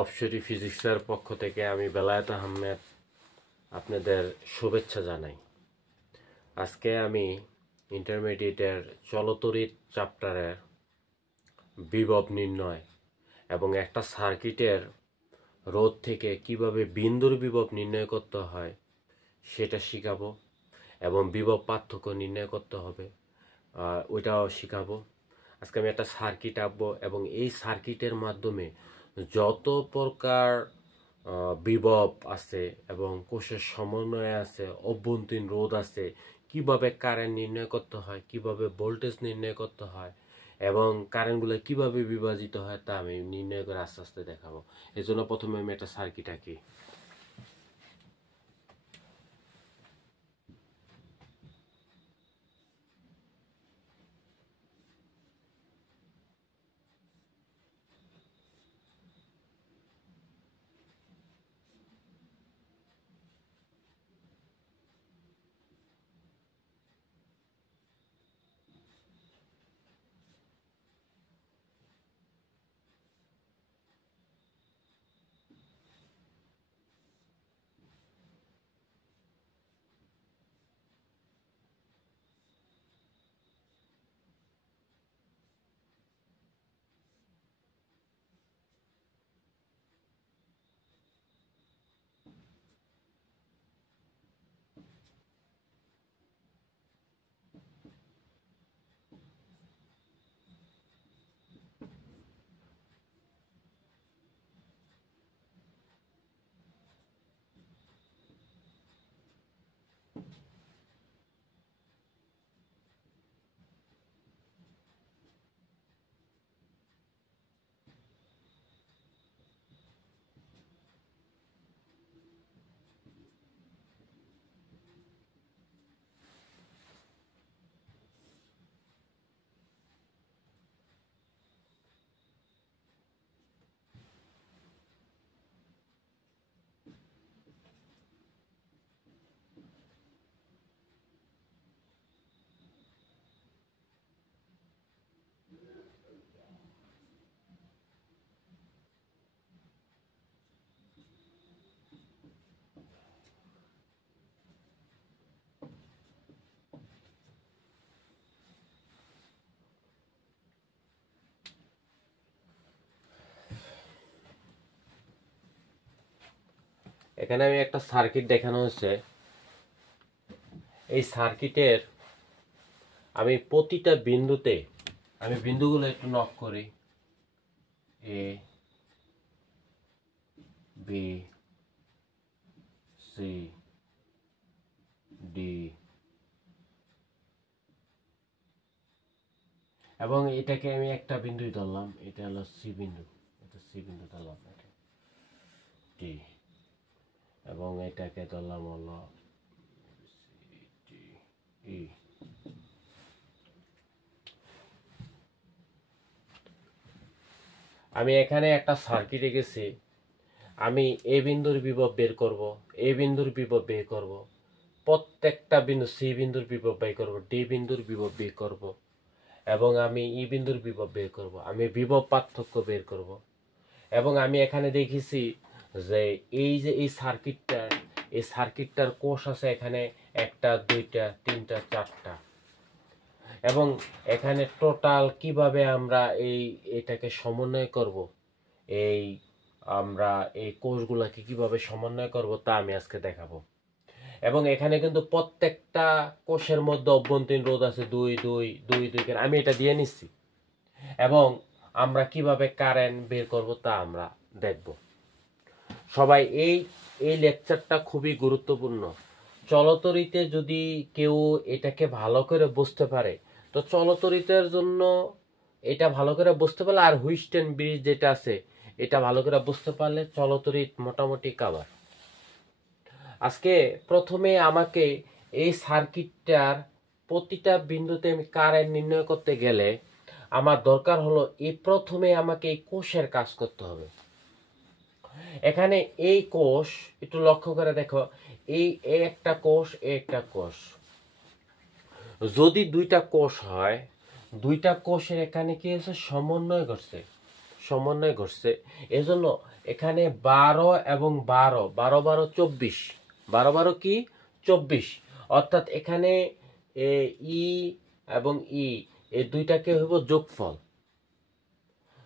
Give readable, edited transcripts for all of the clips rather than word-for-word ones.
অফশরি ফিজিক্সের পক্ষ থেকে আমি বেলায়েত আহমেদ আপনাদের শুভেচ্ছা জানাই। আজকে আমি ইন্টারমিডিয়েটের চলতরিৎ চ্যাপ্টারের বিভব নির্ণয় এবং একটা সার্কিটের রোধ থেকে কিভাবে বিন্দুর বিভব নির্ণয় করতে হয় সেটা শিখাবো এবং বিভব পার্থক্য নির্ণয় করতে হবে ওইটাও শিখাবো। আজকে আমি একটা সার্কিট আঁকবো এবং এই সার্কিটের মাধ্যমে যত প্রকার বিভব আছে এবং কোষের সমন্বয় আছে, অভ্যন্তরীণ রোধ আছে, কিভাবে কারেন্ট নির্ণয় করতে হয়, কিভাবে ভোল্টেজ নির্ণয় করতে হয় এবং কারেন্টগুলো কিভাবে বিভাজিত হয় তা আমি নির্ণয় করে আস্তে আস্তে দেখাবো। এই জন্য প্রথমে আমি একটা সার্কিট আঁকি। এখানে আমি একটা সার্কিট দেখানো হচ্ছে। এই সার্কিটের আমি প্রতিটা বিন্দুতে আমি বিন্দুগুলো একটু নক করি, এ বি সি ডি, এবং এটাকে আমি একটা বিন্দুই ধরলাম, এটা হলো সি বিন্দু, এটা সি বিন্দু ধরলাম, এটা ডি, এবং এটাকে ধরলাম হলো ই। আমি এখানে একটা সার্কিট এঁকেছি। আমি এ বিন্দুর বিভব বের করব, এ বিন্দুর বিভব বের করব, প্রত্যেকটা বিন্দু সি বিন্দুর বিভব বের করব, ডি বিন্দুর বিভব বের করব, এবং আমি ই বিন্দুর বিভব বের করব, আমি বিভব পার্থক্য বের করব। এবং আমি এখানে দেখেছি যে এই সার্কিটটার কোষ আছে এখানে একটা, দুইটা, তিনটা, চারটা, এবং এখানে টোটাল কিভাবে আমরা এটাকে সমন্বয় করব, আমরা এই কোষগুলোকে কিভাবে সমন্বয় করব তা আমি আজকে দেখাবো। এবং এখানে কিন্তু প্রত্যেকটা কোষের মধ্যে অভ্যন্তরীণ রোধ আছে 2 2 2 2, আমি এটা দিয়ে নিচ্ছি, এবং আমরা কিভাবে কারেন্ট বের করব তা আমরা দেখব। সবাই এই লেকচারটা খুবই গুরুত্বপূর্ণ। চলতরিতে যদি কেউ এটাকে ভালো করে বুঝতে পারে তো চলতরিতের জন্য এটা ভালো করে বুঝতে পারলে, আর হুইস্টেন ব্রিজ যেটা আছে এটা ভালো করে বুঝতে পারলে চলতরিত মোটামুটি কাভার। আজকে প্রথমে আমাকে এই সার্কিটটার প্রতিটা বিন্দুতে আমি কারেন্ট নির্ণয় করতে গেলে আমার দরকার হলো প্রথমে আমাকে এই কোষের কাজ করতে হবে। এখানে এই কোষ একটু লক্ষ্য করে দেখো, এই একটা কোষ, একটা কোষ। যদি দুইটা কোষ হয়, দুইটা কোষের এখানে কি হচ্ছে, সমন্বয় ঘটছে। সমন্বয় ঘটছে, এজন্য এখানে 12 এবং 12 12 12 24, 12 12 কি 24, অর্থাৎ এখানে ই এবং ই এই দুইটাকে হইব যোগফল।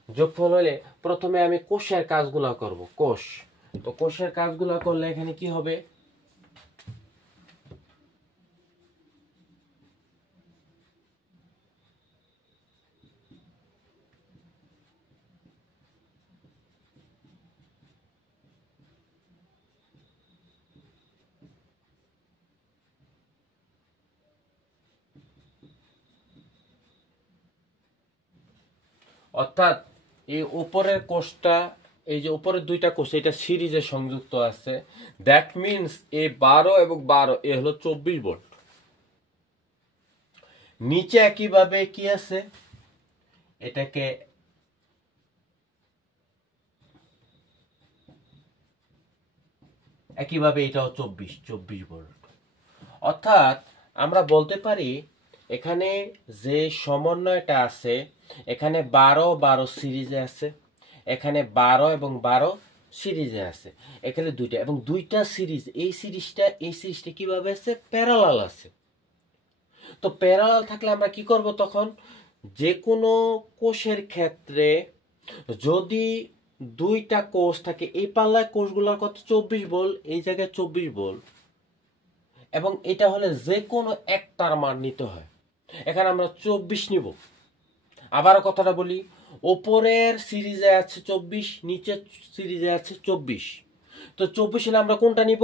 যোগফল হলে প্রথমে আমি কোষের কাজগুলা করব, কোষ। তো কোষের কাজগুলা করলে এখানে কি হবে, অর্থাৎ এই উপরের কোষটা, এই যে উপরের দুইটা কোষ এটা সিরিজে সংযুক্ত আছে, দ্যাট মিনস এই 12 এবং 12 এ হলো 24 ভোল্ট। নিচে একইভাবে কি আছে, এটাকে একইভাবে এটাও 24 ভোল্ট। অর্থাৎ আমরা বলতে পারি এখানে যে সমন্বয়টা আছে, এখানে 12 12 সিরিজে আছে, এখানে 12 এবং 12 সিরিজে আছে, এখানে দুইটা এবং দুইটা সিরিজ, এই সিরিজটা কিভাবে আছে, প্যারালাল আছে। তো প্যারালাল থাকলে আমরা কি করব, তখন যে কোনো কোষের ক্ষেত্রে যদি দুইটা কোষ থাকে, এই পাল্লায় কোষগুলোর কত 24 ভোল্ট, এই জায়গায় 24 ভোল্ট, এবং এটা হলে যে কোনো একটার মান নিতে হয়। এখানে আমরা 24 নিব। আবারও কথাটা বলি, ওপরের সিরিজে আছে 24, নিচের সিরিজে আছে 24। তো 24 হলে আমরা কোনটা নিব,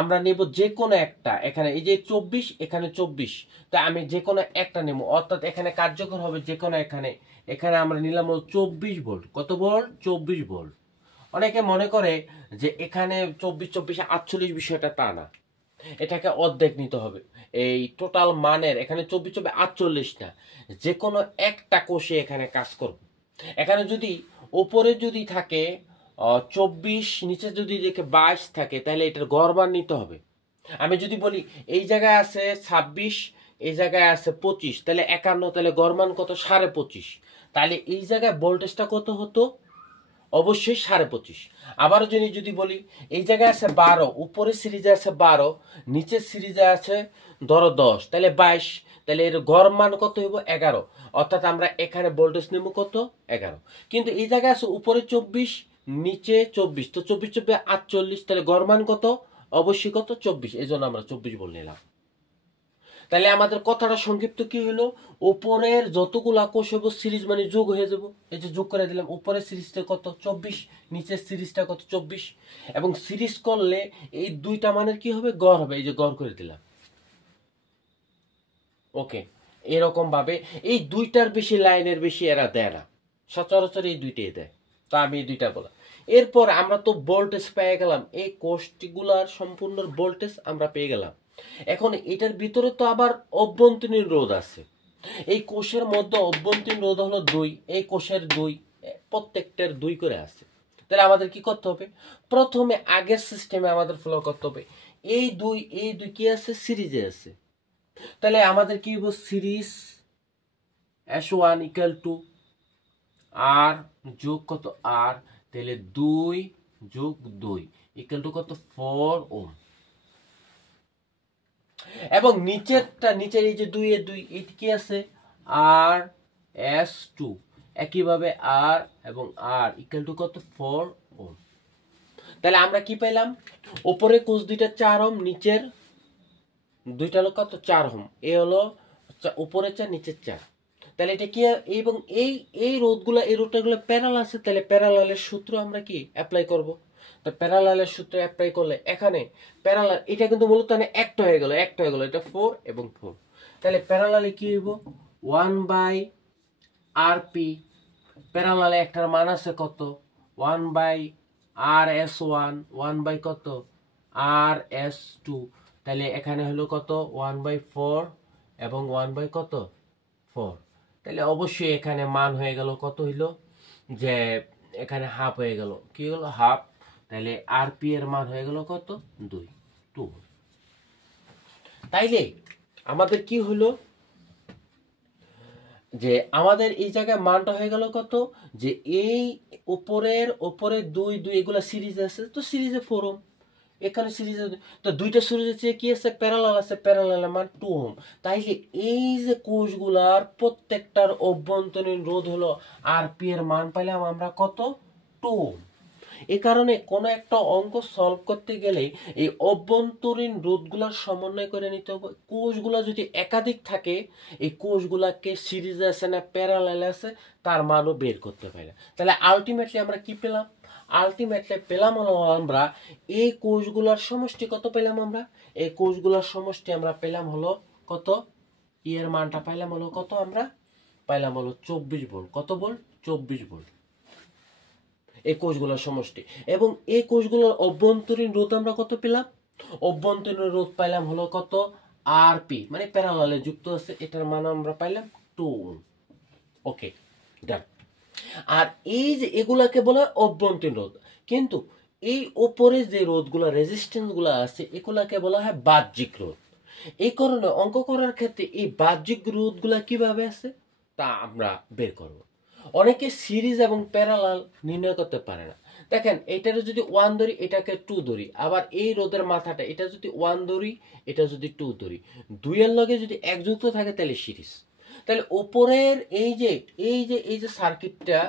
আমরা নিব যে কোনো একটা। এখানে এই যে 24, এখানে 24, তো আমি যে কোনো একটা নেব, অর্থাৎ এখানে কার্যকর হবে যে কোনো এখানে। এখানে আমরা নিলাম 24 ভোল্ট। কত ভোল্ট, 24 ভোল্ট। অনেকে মনে করে যে এখানে 24 24 48 বিষয়টা, তা না, এটাকে অর্ধেক নিতে হবে। এই টোটাল মানের এখানে 24 24 48 না, যে কোনো একটা কোষে এখানে কাজ করবে। এখানে যদি উপরে যদি থাকে 24, নিচে যদি দেখে 22 থাকে, তাহলে এটার গড় মান নিতে হবে। আমি যদি বলি এই জায়গায় আছে 26, এই জায়গায় আছে 25, তাহলে 51, তাহলে গড় মান কত, 25.5। তাহলে এই জায়গায় ভোল্টেজটা কত হতো, অবশ্যই 25.5। আবারও যদি বলি এই জায়গায় আছে 12, উপরের সিরিজে আছে 12, নিচের সিরিজে আছে ধরো 10, তাহলে 22, তাহলে এর গড় মান কত হইব, 11। অর্থাৎ আমরা এখানে ভোল্টেজ নেব কত, 11। কিন্তু এই জায়গায় আছে উপরে 24, নিচে 24, তো 24 24 48, তাহলে গড় মান কত, অবশ্যই কত, 24। এই জন্য আমরা 24 ভোল্ট নিলাম। তাহলে আমাদের কথাটা সংক্ষিপ্ত কি হলো, উপরের যতগুলা কোষ হবো সিরিজ মানে যোগ হয়ে যাব। এই যে যোগ করে দিলাম, উপরের সিরিজটা কত 24, নিচের সিরিজটা কত 24, এবং সিরিজ করলে এই দুইটা মানের কি হবে, গড় হবে। এই যে গড় করে দিলাম। ওকে, এরকম ভাবে এই দুইটার বেশি, লাইনের বেশি এরা দেয় না, সচরাচর এই দুইটাই দেয়। তো আমি এই দুইটা বললাম। এরপর আমরা তো ভোল্টেজ পেয়ে গেলাম, এই কোষগুলার সম্পূর্ণ ভোল্টেজ আমরা পেয়ে গেলাম। এখন এটার ভিতরে তো আবার অভ্যন্তরীণ রোধ আছে। এই কোষের মধ্যে অভ্যন্তরীণ রোধ হলো 2, এই কোষের 2, প্রত্যেকটার 2 করে আছে। তাহলে আমাদের কি করতে হবে, প্রথমে আগের সিস্টেমে আমাদের ফলো করতে হবে। এই দুই কি আছে, সিরিজে আছে। তাহলে আমাদের কি হইব, সিরিজ S1 ইকুয়াল টু আর যোগ কত আর, তাহলে 2 যোগ 2 ইকুয়াল টু কত, 4 ওহম। এবং নিচের এই যে 2 এর 2, এটি কি আছে, আর S2, একইভাবে আর এবং আর ইকুয়াল টু কত, 4 ওহম। তাহলে আমরা কি পেলাম, উপরে কোষ দুইটা 4 ওহম, নিচের দুইটা হলো কত, 4 ওহম। এ হলো উপরে 4, নিচের 4। তাহলে এটা কি, এবং এই রোধগুলো প্যারালাল আছে, তাহলে প্যারালালের সূত্র আমরা কি অ্যাপ্লাই করব। তো প্যারালালের সূত্র অ্যাপ্লাই করলে এখানে প্যারালাল, এটা কিন্তু মূলত একটা হয়ে গেল, এটা 4 এবং 4। তাহলে প্যারালালে কি হইব, 1/rp, প্যারালালে একটার মান আছে কত, 1/rs1, 1 কত, rs2। তাহলে এখানে হলো কত, 1/4 এবং 1 কত, 4। তাহলে অবশ্যই এখানে মান হয়ে গেল কত হইল, যে এখানে হাফ হয়ে গেল, কি হলো, হাফ। তাহলে আরপি এর মান হয়ে গেল কত, 2। তাইলে আমাদের কি হলো, যে আমাদের এই জায়গায় মানটা হয়ে গেল কত, যে এই উপরে 2 2 এগুলা সিরিজ আছে, তো সিরিজে 4 ওহম, এখানে সিরিজে তো দুইটা সিরিজের চেয়ে কি আছে, প্যারালাল আছে, প্যারালালের মান 2 ওহম। তাইলে এই যে কোষগুলার প্রত্যেকটার অভ্যন্তরীণ রোধ হলো আরপি এর মান পাইলাম আমরা কত, 2 ওহম। এ কারণে কোনো একটা অঙ্ক সলভ করতে গেলে এই অভ্যন্তরীণ রোধগুলার সমন্বয় করে নিতে হবে। কোষগুলা যদি একাধিক থাকে, এই কোষগুলাকে সিরিজে আছে না প্যারালাল আছে তার মানও বের করতে পারে। তাহলে আলটিমেটলি আমরা কি পেলাম, আলটিমেটলি পেলাম হলো আমরা এই কোষগুলার সমষ্টি কত পেলাম, আমরা এই কোষগুলার সমষ্টি আমরা পেলাম হলো কত, এর মানটা পাইলাম হলো কত, আমরা পাইলাম হলো 24 ভোল্ট। কত ভোল্ট, 24 ভোল্ট এই কোষগুলোর সমষ্টি। এবং এই কোষগুলোর অভ্যন্তরীণ রোধ আমরা কত পেলাম, অভ্যন্তরীণ রোধ পাইলাম হলো কত, আরপি মানে প্যারালালে যুক্ত আছে, এটার মান আমরা পাইলাম 2 ওহম। ওকে, ডান। আর এই যে এগুলাকে বলা হয় অভ্যন্তরীণ রোধ, কিন্তু এই উপরে যে রোধগুলো রেজিস্ট্যান্স গুলো আছে এগুলাকে বলা হয় বাহ্যিক রোধ। এই কারণে অঙ্ক করার ক্ষেত্রে এই বাহ্যিক রোধগুলা কিভাবে আছে তা আমরা বের করব। অনেকে সিরিজ এবং প্যারালাল নির্ণয় করতে পারে না। দেখেন এটার যদি 1 ধরি, এটাকে 2 ধরি, আবার এই রোধের মাথাটা এটা যদি 1 ধরি, এটা যদি 2 ধরি, দুইয়ের লগে যদি এক যুক্ত থাকে তাহলে সিরিজ। তাহলে উপরের এই যে সার্কিটটা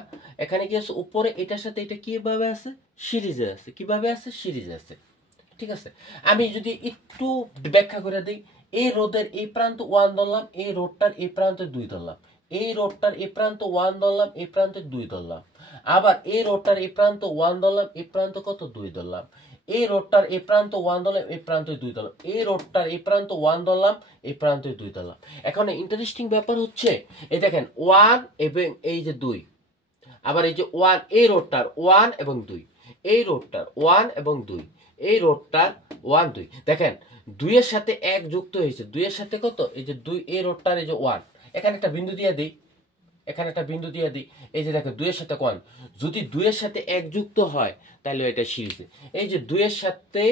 এখানে কি আছে, উপরে এটার সাথে এটা কিভাবে আছে, সিরিজে আছে। কিভাবে আছে, সিরিজে আছে। ঠিক আছে, আমি যদি একটু ব্যাখ্যা করে দিই, এই রোধের এই প্রান্ত 1 ধরলাম, এই রোধটার এই প্রান্তে 2 ধরলাম, এই রোধটার এই প্রান্ত 1 ধরলাম, এই প্রান্তে 2 ধরলাম, আবার এই রোধটার এই প্রান্ত 1 ধরলাম, এই প্রান্ত কত 2 ধরলাম, এই রোধটার এই প্রান্ত 1 ধরলাম, এই প্রান্তে 2 ধরলাম, এই রোধটার এই প্রান্ত 1 ধরলাম, এই প্রান্তে 2 ধরলাম। এখন ইন্টারেস্টিং ব্যাপার হচ্ছে এই দেখেন 1 এবং এই যে 2, আবার এই যে 1, এই রোধটার 1 এবং 2, এই রোধটার 1 এবং 2, এই রোধটার 1 2, দেখেন 2 এর সাথে 1 যুক্ত হয়েছে, 2 এর সাথে কত, এই যে 2, এই রোধটার এই যে 1, এখানে একটা বিন্দু দিয়ে দিই, এখানে একটা বিন্দু দিয়ে দিই, এই যে দেখো 2 এর সাথে 1, যদি 2 এর সাথে 1 যুক্ত হয় তাহলে এটা সিরিজে। এই যে 2 এর সাথে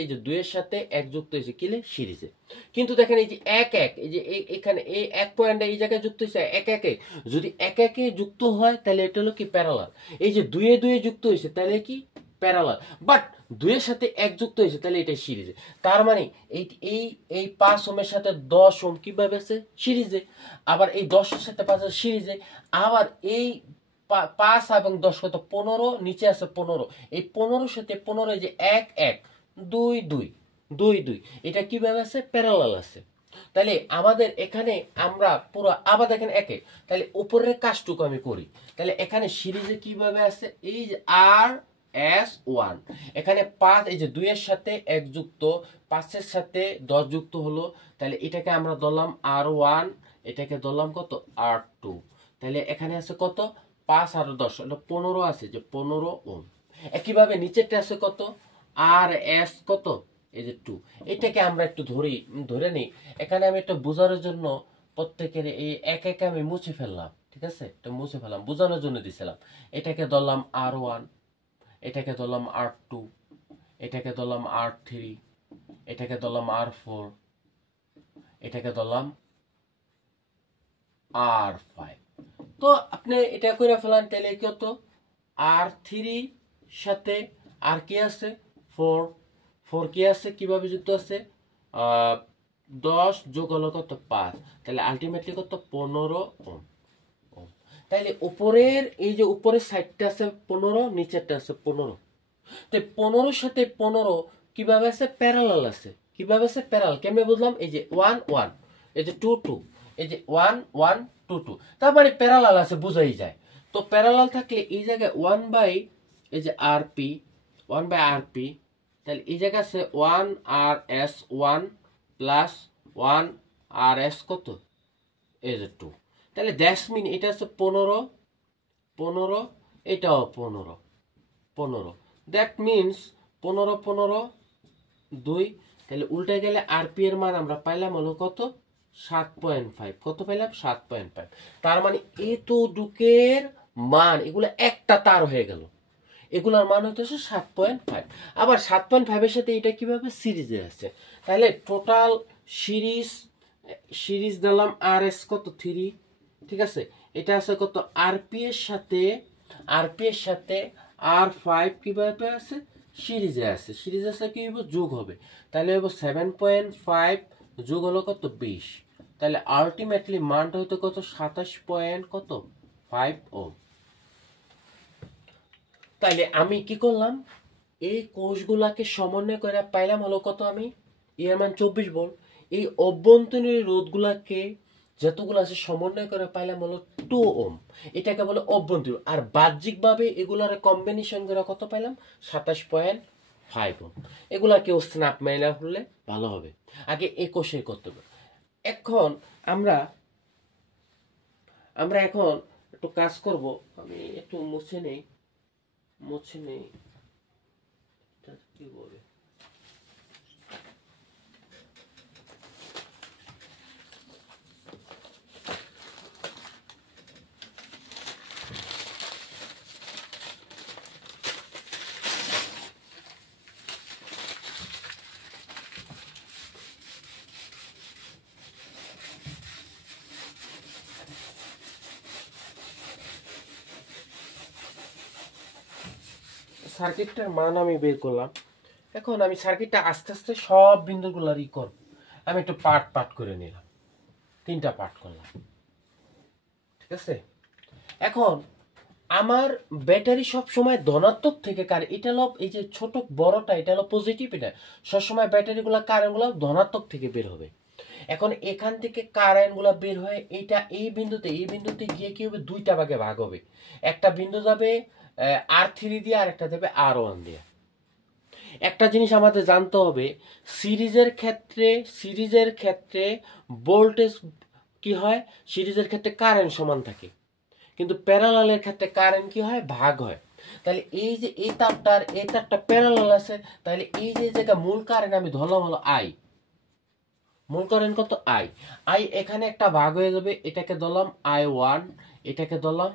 এই যে 2 এর সাথে 1 যুক্ত হয়েছে কিলে সিরিজে। কিন্তু দেখেন এই যে 1 1, এই যে এখানে এই 1 পয়েন্টটা এই জায়গায় যুক্ত হয়েছে 1 1 এ, যদি 1 1 এ যুক্ত হয় তাহলে এটা হলো কি প্যারালাল। এই যে 2 এ 2 এ যুক্ত হয়েছে তাহলে কি প্যারালাল, বাট 2 এর সাথে 1 যুক্ত হয়েছে তাহলে এটা সিরিজে। তার মানে এই এই এই 5 ওহমের সাথে 10 ওহম কিভাবে আছে, সিরিজে। আবার এই 10 এর সাথে 5 সিরিজে। আবার এই 5 এবং 10 কত 15, নিচে আছে 15, এই 15 সাথে 15 যে 1 1 2 2 2 2, এটা কিভাবে আছে, প্যারালাল আছে। তাহলে আমাদের এখানে আমরা পুরো আবার দেখেন একে, তাহলে উপরের কাজটুকু আমি করি। তাহলে এখানে সিরিজে কিভাবে আছে, এই যে আর এস 1, এখানে 5, এই যে 2 এর সাথে 1 যুক্ত, 5 এর সাথে 10 যুক্ত হলো, তাহলে এটাকে আমরা ধরলাম আর1, এটাকে ধরলাম কত আর2। তাহলে এখানে আছে কত, 5 আর 10 হলো 15 আছে, যে 15 ওহম। একইভাবে নিচেরটা আছে কত, আর এস কত, এই যে 2। এটাকে আমরা একটু ধরে নিই। এখানে আমি একটা বোঝানোর জন্য প্রত্যেকের এই এক এক আমি মুছে ফেললাম, ঠিক আছে, এটা মুছে ফেললাম, বোঝানোর জন্য দিছিলাম। এটাকে ধরলাম আর1, এটাকে ধরলাম আর2, এটাকে ধরলাম আর3, এটাকে ধরলাম আর4, এটাকে ধরলাম আর5। তো আপনি এটা করে ফেলান, তাহলে কত, আর3 সাথে আর কি আছে 4, 4 কি আছে, কিভাবে যুক্ত আছে, 10 যোগ হলো কত 5, তাহলে আলটিমেটলি কত 15 ওহম। তাহলে উপরের এই যে উপরের সাইডটা আছে 15, নিচেরটা আছে 15, তো 15 সাথে 15 কিভাবে আছে, প্যারালাল আছে। কিভাবে আছে, প্যারালাল। কেমনে বুঝলাম, এই যে 1 1, এই যে 2 2, এই যে 1 1 2 2, তার মানে প্যারালাল আছে, বোঝাই যায়। তো প্যারালাল থাকলে এই জায়গায় 1 বাই এই যে আরপি, 1 বাই আরপি, তাহলে এই জায়গায় আছে 1 আর এস 1 প্লাস 1 আর এস কত, এই যে 2। তাহলে দ্যাটস মিন এটা আছে 15 15, এটাও 15 15, দ্যাট মিনস 15 15 2। তাহলে উল্টে গেলে আরপি এর মান আমরা পাইলাম হলো কত, 7.5। কত পাইলাম, 7.5। তার মানে এতটুকের মান, এগুলো একটা তার হয়ে গেল, এগুলোর মান হচ্ছে 7.5। আবার 7.5 এর সাথে এটা কিভাবে সিরিজে আছে, তাহলে টোটাল সিরিজ সিরিজ দিলাম আর এস কত 3, ঠিক আছে। এটা আছে কত আরপি এর সাথে আর5 কিভাবে আছে সিরিজে আছে, কি হবে যোগ হবে, তাহলে হবে 7.5 যোগ হলো কত 20, তাহলে আলটিমেটলি মানটা হইতো কত 27.5 ওহম। তাইলে আমি কি করলাম, এই কোষগুলাকে সমন্বয় করে পাইলাম হলো কত, আমি এর মান 24 ভোল্ট। এই অভ্যন্তরীণ রোধগুলাকে যতগুলো আছে সমন্বয় করে পাইলাম হলো 2 ওহম, এটাকে বলে অভ্যন্তরীণ। আর বাহ্যিকভাবে এগুলার কম্বিনেশন করে কত পাইলাম 27.5 ওহম। এগুলা কেউ স্ন্যাপ মাইলা হলে ভালো হবে, আগে এই কোষে করতে হবে। এখন আমরা এখন একটু কাজ করব, আমি একটু মুছে নেই কি বলে সার্কিটটার মান আমি বের করলাম। এখন আমি সার্কিটটা আস্তে আস্তে সব বিন্দুগুলারই করব। আমি একটু পার্ট করে নিলাম, 3টা পার্ট করলাম, ঠিক আছে। এখন আমার ব্যাটারি সব সময় ধনাত্মক থেকে এটা হলো এই যে ছোট বড়টা, এটা হলো পজিটিভ, এটা সবসময় ব্যাটারিগুলো কারেন্টগুলো ধনাত্মক থেকে বের হবে। এখন এখান থেকে কারেন্টগুলো বের হয়ে এই বিন্দুতে গিয়ে কি হবে, 2টা ভাগে ভাগ হবে। একটা বিন্দু যাবে R3 দিয়ে, আর একটা যাবে R1 দিয়ে। একটা জিনিস আমাদের জানতে হবে, সিরিজের ক্ষেত্রে ভোল্টেজ কি হয়, সিরিজের ক্ষেত্রে কারেন্ট সমান থাকে, কিন্তু প্যারালালের ক্ষেত্রে কারেন্ট কি হয়, ভাগ হয়। তাহলে এই যে এই তারটা প্যারালাল আছে, তাহলে এই যে জায়গা মূল কারেন্ট আমি ধরলাম হলো আই, মূল কারেন্ট কত আই এখানে একটা ভাগ হয়ে যাবে, এটাকে ধরলাম I1, এটাকে ধরলাম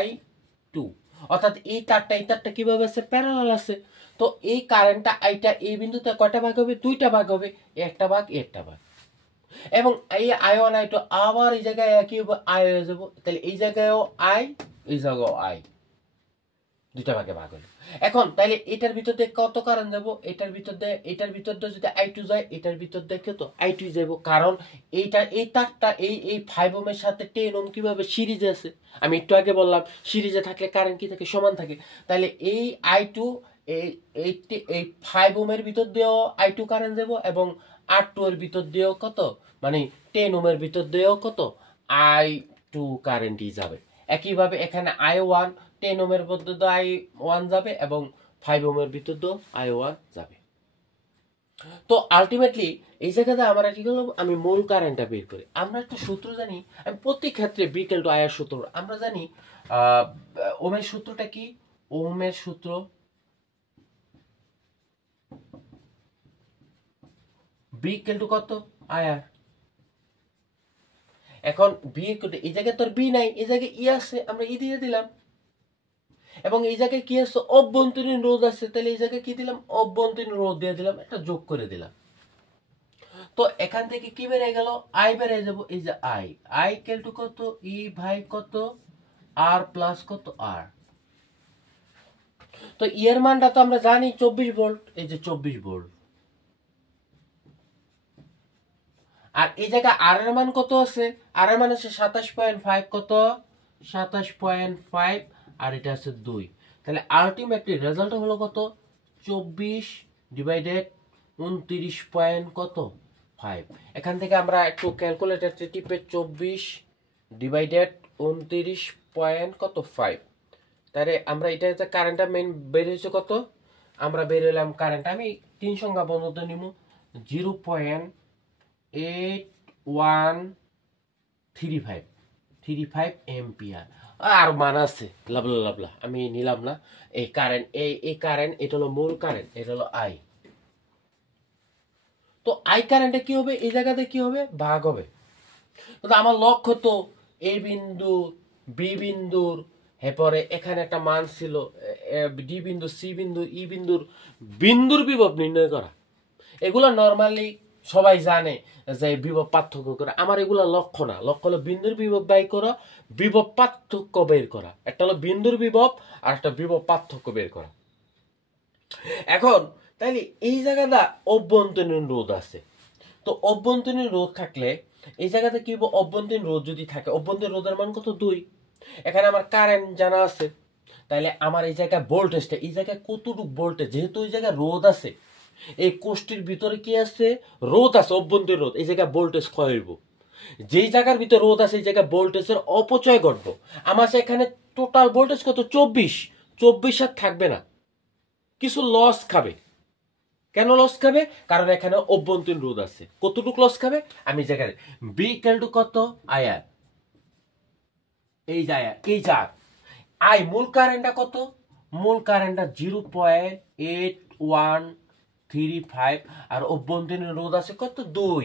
I2, অর্থাৎ এই তারটা কিভাবে আছে, প্যারালাল আছে। তো এই কারেন্টটা আইটা এই বিন্দুতে কয়টা ভাগ হবে, 2টা ভাগ হবে, একটা ভাগ একটা ভাগ। এবং এই I1 I2 আবার এই জায়গায় একই হবে, আই হয়ে যাব, তাহলে এই জায়গায়ও আই, এই জায়গায়ও আই, 2টা ভাগে ভাগ হলো। এখন তাইলে এটার ভিতর দিয়ে কত কারেন্ট যাব, এটার ভিতর দিয়ে যদি I2 যায়, এটার ভিতর দিয়ে কত I2 যাব, কারণ এই তারটা এই 5 ওহমের সাথে 10 ওহম কিভাবে সিরিজে আছে, আমি একটু আগে বললাম সিরিজে থাকলে কারেন্ট কি থাকে, সমান থাকে। তাহলে এই I2 এই 5 ওহমের ভিতর দিয়েও I2 কারেন্ট যাব, এবং R2 এর ভিতর দিয়েও কত, মানে 10 ওহমের ভিতর দিয়েও কত I2 কারেন্টই যাবে। একইভাবে এখানে I1 10 ওহমের ভিতর দিয়ে I1 যাবে, এবং 5 ওহমের ভিতর দিয়ে I1 যাবে। তো আলটিমেটলি এই জায়গাতে আমরা কি করলাম, আমি মূল কারেন্টটা বের করি। আমরা একটা সূত্র জানি, আমি প্রতি ক্ষেত্রে B = I এর সূত্র আমরা জানি। ওহমের সূত্রটা কি, ওহমের সূত্র B = কত IR। এখন B এই জায়গায় তোর B নাই, এই জায়গায় ই আছে, আমরা ই দিয়ে দিলাম। এবং এই জায়গায় কি আছে, অভ্যন্তরীণ রোধ আছে, তাহলে এই জায়গায় কি দিলাম, অভ্যন্তরীণ রোধ দিয়ে দিলাম, একটা যোগ করে দিলাম। তো এখান থেকে কি বেড়ে গেল, আই বেড়ে যাব, এই যে আই = কত, ই ভাই কত আর প্লাস কত আর। তো এর মানটা তো আমরা জানি 24 ভোল্ট, এই যে 24 ভোল্ট। আর এই জায়গায় আর এর মান কত আছে, আর এর মান আছে 27.5, কত 27.5, আর এটা আছে 2। তাহলে আলটিমেটলি রেজাল্ট হলো কত, 24 ডিভাইডেড 29 পয়েন্ট কত 5। এখান থেকে আমরা একটু ক্যালকুলেটরতে টিপে 24 ডিভাইডেড 29 পয়েন্ট কত 5, তাহলে আমরা এটা যে কারেন্টটা মেইন বের হয়েছে কত, আমরা বের হলাম কারেন্ট, আমি 3 সংখ্যা বন্ধ নিব, 0.8135 এম্পিয়ার। আর মান আছে লাবলা আমি নিলাম না। এই কারেন্ট এটা হলো মূল কারেন্ট, এটা হলো আই। তো আই কারেন্টে কি হবে, এই জায়গাতে কি হবে, ভাগ হবে। তো আমার লক্ষ্য তো এই বিন্দু বি বিন্দুর, এরপরে এখানে একটা মান ছিল ডি বিন্দু, সি বিন্দু, ই বিন্দুর বিভব নির্ণয় করা। এগুলো নর্মালি সবাই জানে যে বিভব পার্থক্য করা। আমার এগুলো লক্ষ্য না, লক্ষ্য হলো বিন্দুর বিভব ব্যয় করা, বিভব পার্থক্য বের করা। একটা হলো বিন্দুর বিভব আর একটা বিভব পার্থক্য বের করা। এখন তাইলে এই জায়গাটা অভ্যন্তরীণ রোধ আছে, তো অভ্যন্তরীণ রোধ থাকলে এই জায়গাতে কি হবে, অভ্যন্তরীণ রোধ যদি থাকে, অভ্যন্তরীণ রোধের মান কত 2। এখানে আমার কারেন্ট জানা আছে, তাহলে আমার এই জায়গায় ভোল্টেজটা, এই জায়গায় কতটুকু ভোল্টেজ, যেহেতু এই জায়গায় রোধ আছে, এই কোষ্ঠীর ভিতরে কি আছে, রোধ আছে, অভ্যন্তরীণ রোধ, এই জায়গায় ভোল্টেজ ক্ষয় হইব। যেই জায়গার ভিতরে রোধ আছে এই জায়গায় ভোল্টেজের অপচয় ঘটবো। আমার এখানে টোটাল ভোল্টেজ কত 24 আর থাকবে না, কিছু লস খাবে। কেন লস খাবে, কারণ এখানে অভ্যন্তরীণ রোধ আছে। কতটুকু লস খাবে, আমি জায়গায় বি ইকুয়াল টু কত আয়ার, এই যায় এই যার আই মূল কারেন্টটা কত, মূল কারেন্টটা 0.8135 আর অভ্যন্তরীণ রোধ আছে কত 2।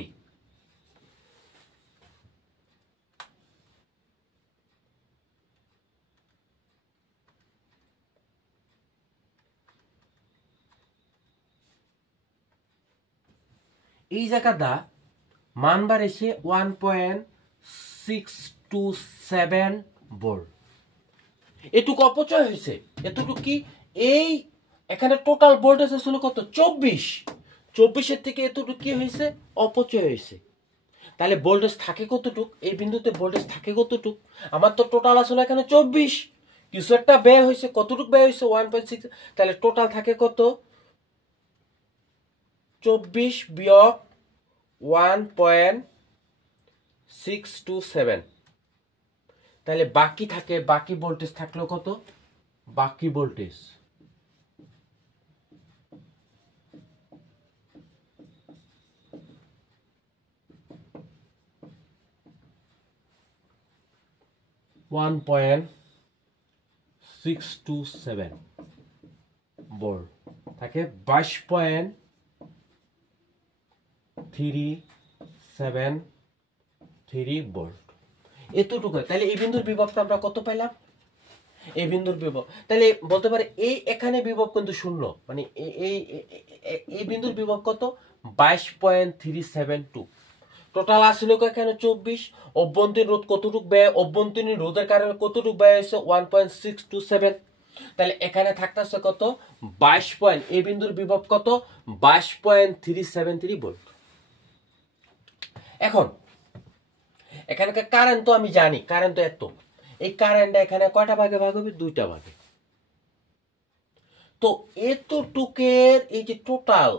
এই জায়গাটা মান বাড়েছে 1.627 ভোল্ট। এটুকু অপচয় হয়েছে, এতটুকু কি, এই এখানে টোটাল ভোল্টেজ ছিল কত 24 থেকে এতটুকু কি হয়েছে, অপচয় হয়েছে। তাহলে ভোল্টেজ থাকে কতটুক, এই বিন্দুতে ভোল্টেজ থাকে কতটুক, আমার তো টোটাল আসলে এখানে 24, কিছু একটা ব্যয় হয়েছে, কতটুক ব্যয় হয়েছে 1.6, তাহলে টোটাল থাকে কত 24 বিয়োগ 1.627, তাহলে বাকি থাকে, বাকি ভোল্টেজ থাকলো কত, বাকি ভোল্টেজ 1.627 ভোল্ট থাকে, 22.373 ভোল্ট এতটুকু। তাহলে এই বিন্দুর বিভবটা আমরা কত পাইলাম, এই বিন্দুর বিভব, তাহলে বলতে পারে এই এখানে বিভব কিন্তু শূন্য, মানে এই বিন্দুর বিভব কত 22.372। টোটাল আসলে এখানে 24, অভ্যন্তরীণ রোধ কতটুকু ব্যয়, অভ্যন্তরীণ রোধের কারণে কতটুকু ব্যয় হয়েছে 1.627, তাহলে এখানে থাকতেছে কত 22 এই বিন্দুর বিভব কত 22.373 ভোল্ট। এখন এখানকার কারেন্ট তো আমি জানি, কারেন্ট তো এত, এই কারেন্টটা এখানে কয়টা ভাগে ভাগ হবে, 2টা ভাগে। তো এতটুকের এই যে টোটাল,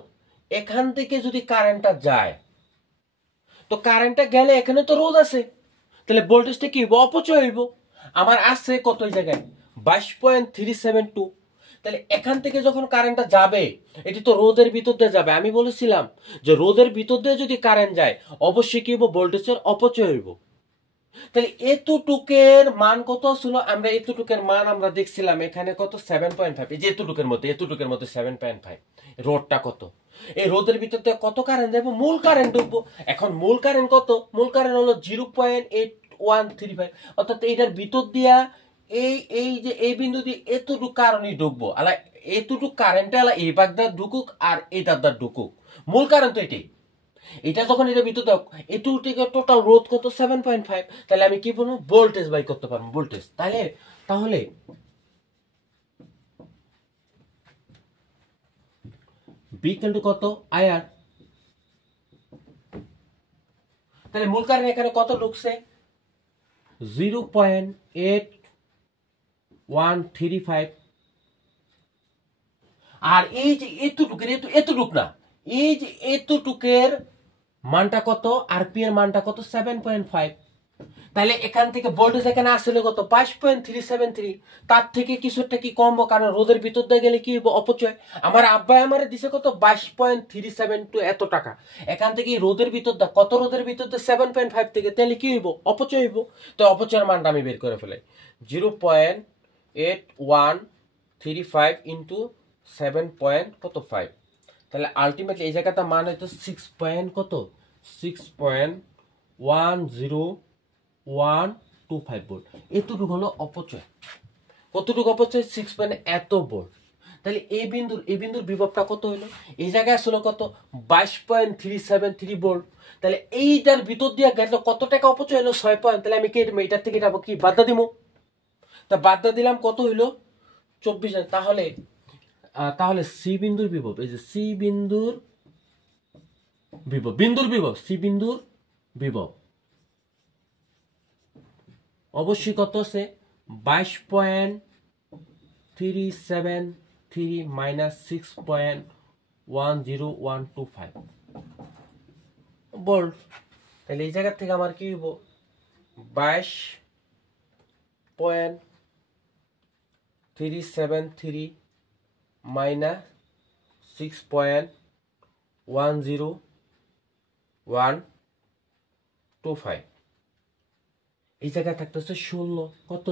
এখান থেকে যদি কারেন্টটা যায়, তো কারেন্টটা গেলে এখানে তো রোধ আছে, তাহলে ভোল্টেজটা কি হইব, অপচয় হইব। আমার আছে কত এই জায়গায় 22.372, তাহলে এখান থেকে যখন কারেন্টটা যাবে, এটি তো রোধের ভিতর দিয়ে যাবে। আমি বলেছিলাম যে রোধের ভিতর দিয়ে যদি কারেন্ট যায়, অবশ্যই কি হইব, ভোল্টেজের অপচয় হইব। তাহলে এতটুকের মান কত ছিল, আমরা এতটুকের মান আমরা দেখছিলাম এখানে কত 7.5, এই যে এতটুকের মধ্যে 7.5, রোধটা কত, এই রোধের ভিতরে কত কারেন্ট যাবে, মূল কারেন্ট ঢুকবো। এখন মূল কারেন্ট কত, মূল কারেন্ট হলো 0.8135, অর্থাৎ এইটার ভিতর দিয়া এই যে এই বিন্দু দিয়ে এতটুকু কারণই ঢুকবো, আলা এতটুকু কারেন্ট আলা এই ভাগ দা ঢুকুক আর এই দাগ দা ঢুকুক, মূল কারেন্ট তো এটাই। এটা যখন এটা ভিতর দাও, এটু থেকে টোটাল রোধ কত 7.5, তাহলে আমি কি বলবো, ভোল্টেজ বাই করতে পারবো, ভোল্টেজ। তাহলে বি ইকুয়াল টু কত আইআর, তাহলে মূল কারেন্ট এখানে কত ঢুকছে 0.8135, আর এই যে এতটুক না, এই যে এতটুকের মানটা কত, আরপি এর মানটা কত 7.5, তাহলে এখান থেকে ভোল্টেজ এখানে আসলে কত 22.373, তার থেকে কিছুটা কি কমবো, কারণ রোদের ভিতর দিয়ে গেলে কি হইব, অপচয়। আমার আব্বাই আমারে দিছে কত 22.372 এত টাকা, এখান থেকে রোদের ভিতর দা কত, রোদের ভিতর দিয়ে 7.5 থেকে, তাহলে কি হইব, অপচয় হইব। তো অপচয়ের মানটা আমি বের করে ফেলাই, 0.8135 ইন্টু 7.5, তাহলে আলটিমেটলি এই জায়গাটা মান হয়তো 6.1025 ভোল্ট। এতটুকু হলো অপচয়। কতটুকু অপচয় 6 এত ভোল্ট। তাহলে এই বিন্দুর বিভবটা কত হইলো? এই জায়গায় আসলে কত 22.373 ভোল্ট। তাহলে এইটার ভিতর দিয়ে গেল কত টাকা অপচয় হলো? 6 পয়েন্ট। তাহলে আমি কি এটার থেকে এটা কি বাদ দিব? তা বাদ দিলাম, কত হইলো? 24। তাহলে সি বিন্দুর বিভব, এই যে সি বিন্দুর বিভব, সি বিন্দুর বিভব অবশ্যই কত আছে? 22.373 মাইনাস 6.10125 ভোল্ট। তাহলে এই জায়গা থেকে আমার কি হইব? 22.373 মাইনাস 6.10125, এই জায়গায় থাকতেছে 16। কত?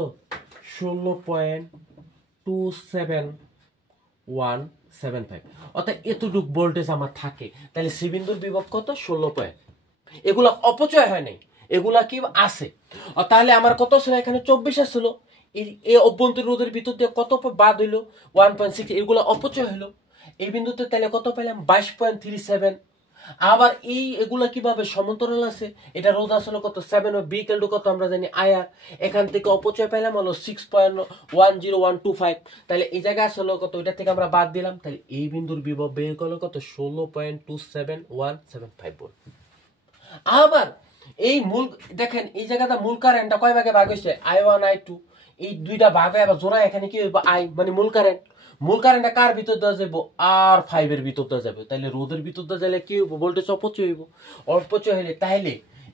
16.27175। অর্থাৎ এতটুক ভোল্টেজ আমার থাকে। তাহলে সি বিন্দুর বিভব কত? 16 পয়েন্ট। এগুলা অপচয় হয় নাই, এগুলা কি আছে। তাহলে আমার কত ছিল? এখানে 24 আসছিল। এই অভ্যন্তরীণ রোধের ভিতর দিয়ে কত বাদ হইলো? 1.6। এগুলো অপচয় হলো। এই বিন্দুতে তাহলে কত পেলাম? 22.37। আবার এগুলা কিভাবে সমান্তরাল আছে? এটা রোধ আসলে কত? 7 ও বি ইকুয়াল টু কত আমরা জানি আইআর। এখান থেকে অপচয় পেলাম হলো 6.10125। তাহলে এই জায়গায় আসলে কত? এটা থেকে আমরা বাদ দিলাম। তাহলে এই বিন্দুর বিভব বের হলো কত? 16.27175 ভোল্ট। আবার এই মূল দেখেন, এই জায়গাটা মূল কারেন্টটা কয় ভাগে ভাগ হয়েছে? I1 I2। এই দুইটা ভাগ আবার জোড়া এখানে কি হইব? আই মানে মূল কারেন্ট। মূল কারেন্টটা কার ভিতর দেওয়া যাবো? R5 এর ভিতর দেওয়া যাবে। তাহলে রোধের ভিতর দেওয়া যাইলে কি হইব? ভোল্টেজ অপচয় হইব। অপচয় হইলে তাহলে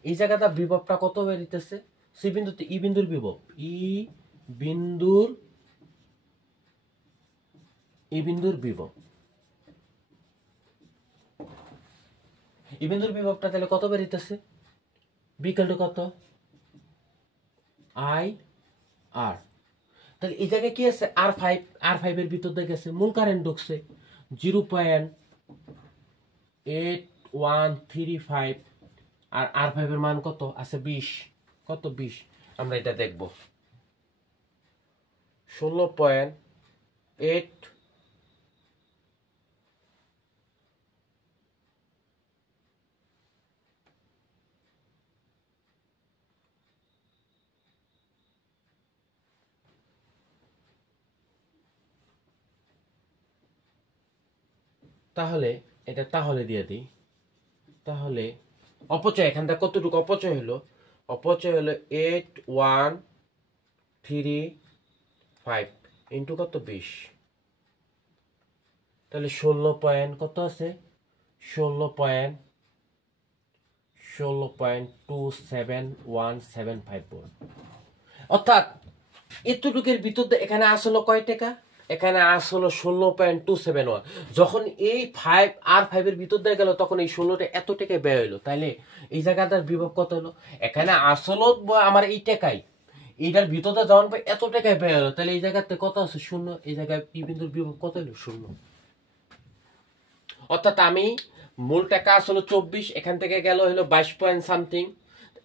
এই জায়গাটা বিভবটা কত বেরিতেছে? সি বিন্দুতে ই বিন্দুর বিভব, বিন্দুর বিভব, বিন্দুর বিভবটা তাহলে কত বেরিতেছে? বিকল্প কত? আই আর। তাহলে এই জায়গায় কি আছে? R5 এর ভিতর দিয়ে গেছে, মূল কারেন্ট ঢুকছে 0.8135। আর R5 এর মান কত আছে? 20। কত? 20। আমরা এটা দেখব। 16.8 তাহলে এটা দিয়ে দিই। তাহলে অপচয় এখানটা কতটুকু অপচয় হলো? অপচয় হলো 8135 ইন্টু কত? 20। তাহলে 16 পয়েন্ট কত আছে? 16.27175 ভোল্ট। অর্থাৎ এতটুকের ভিতর এখানে আসলো কয় টাকা? এখানে আসলো 16.271। যখন এই R5 এর ভিতর দিয়ে গেল তখন এই 16টা এত টাকা ব্যয় হইলো। তাইলে এই জায়গাটার বিভব কত হলো? এখানে আসলো আমার এই টাকাই, এইটার ভিতরে যখন এত টাকায় ব্যয় হলো, তাহলে এই জায়গাতে কত আছে? 0। এই জায়গায় ই বিন্দুর বিভব কত হলো? 0। অর্থাৎ আমি মূল টাকা আসলে 24, এখান থেকে গেল হলো 22 পয়েন্ট সামথিং,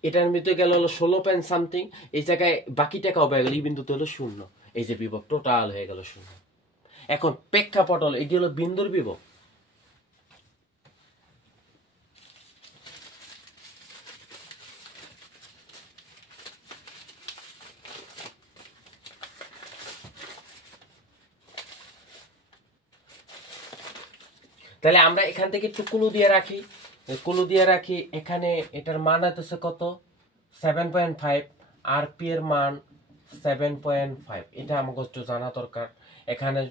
এটার ভিতরে গেল হলো 16 পয়েন্ট সামথিং, এই জায়গায় বাকি টাকাও ব্যয় গেল, এই বিন্দুতে হলো 0। এই যে বিভব টোটাল হয়ে গেল 0। এখন প্রেক্ষাপট হলো, এটি হলো বিন্দুর বিভব। তাহলে আমরা এখান থেকে একটু ক্লু দিয়ে রাখি। এখানে এটার মান হচ্ছে কত? 7.5। আর পি এর মান 7.5। এটা আমাকে একটু জানা দরকার। এখানে